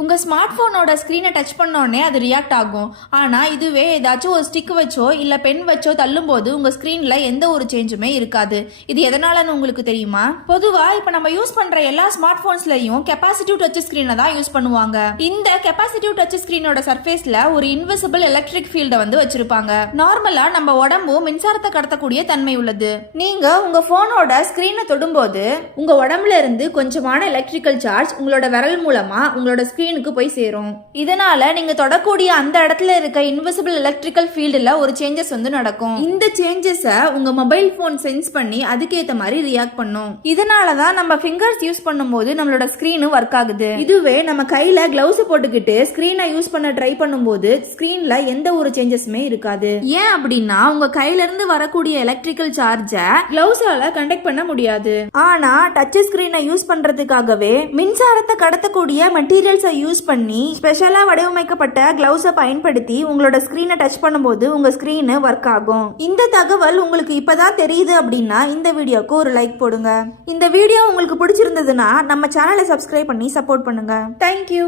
உங்க ஸ்மார்ட் போனோட ஸ்கிரீனை டச் பண்ணோடனே அது ரியாக்ட் ஆகும். ஆனா இதுவே ஏதாச்சும் ஒரு ஸ்டிக் வச்சோ இல்ல பென் வச்சோ தள்ளும் போது உங்க ஸ்கிரீன்ல எந்த ஒரு சேஞ்சுமே இருக்காது. இது எதனாலன்னு உங்களுக்கு தெரியுமா? பொதுவா இப்ப நம்ம யூஸ் பண்ற எல்லா ஸ்மார்ட் போன்ஸ்லயும் கெபாசிட்டிவ் டச் ஸ்கிரீனை தான் யூஸ் பண்ணுவாங்க. இந்த கெபாசிட்டிவ் டச் ஸ்கிரீனோட சர்ஃபேஸ்ல ஒரு இன்விசிபிள் எலக்ட்ரிக் ஃபீல்டை வந்து வச்சிருப்பாங்க. நார்மலா நம்ம உடம்பு மின்சாரத்தை கடத்தக்கூடிய தன்மை உள்ளது. நீங்க உங்க போனோட ஸ்கிரீனை தொடும்போது உங்க உடம்புல இருந்து கொஞ்சமான எலக்ட்ரிக்கல் சார்ஜ் உங்களோட விரல் மூலமா உங்களோட ஸ்கிரீனுக்கு போய் சேரும். இதனால நீங்க தொடக்கூடிய அந்த இடத்துல இருக்க இன்விசிபிள் எலக்ட்ரிக்கல் ஃபீல்டுல ஒரு சேஞ்சஸ் வந்து நடக்கும். இந்த சேஞ்சஸ உங்க மொபைல் போன் சென்ஸ் பண்ணி அதுக்கேத்த மாதிரி ரியாக்ட் பண்ணும். இதனாலதான் நம்ம ஃபிங்கர்ஸ் யூஸ் பண்ணும்போது நம்மளோட ஸ்கிரீன் ஒர்க் ஆகுது. இதுவே நம்ம கையில கிளவுஸ் போட்டுக்கிட்டு ஸ்கிரீனை யூஸ் பண்ண ட்ரை பண்ணும்போது ஸ்கிரீன்ல எந்த ஒரு சேஞ்சஸுமே இருக்காது. ஏன் அப்படின்னா உங்க கையில இருந்து வரக்கூடிய எலக்ட்ரிக்கல் சார்ஜ கிளவுஸால கண்டக்ட் பண்ண முடியாது. ஆனா டச் ஸ்கிரீனை யூஸ் பண்றதுக்காகவே மின்சாரத்தை கடத்தக்கூடிய மெட்டீரியல்ஸை யூஸ் பண்ணி ஸ்பெஷலா வடிவமைக்கப்பட்ட கிளவுஸை பயன்படுத்தி உங்களோட ஸ்கிரீனை டச் பண்ணும்போது உங்க ஸ்கிரீன் ஒர்க் ஆகும். இந்த தகவல் உங்களுக்கு இப்பதான் தெரியுது அப்படின்னா இந்த வீடியோக்கு ஒரு லைக் போடுங்க. இந்த வீடியோ உங்களுக்கு பிடிச்சிருந்ததுன்னா நம்ம சேனலை சப்ஸ்கிரைப் பண்ணி சப்போர்ட் பண்ணுங்க. தேங்க்யூ.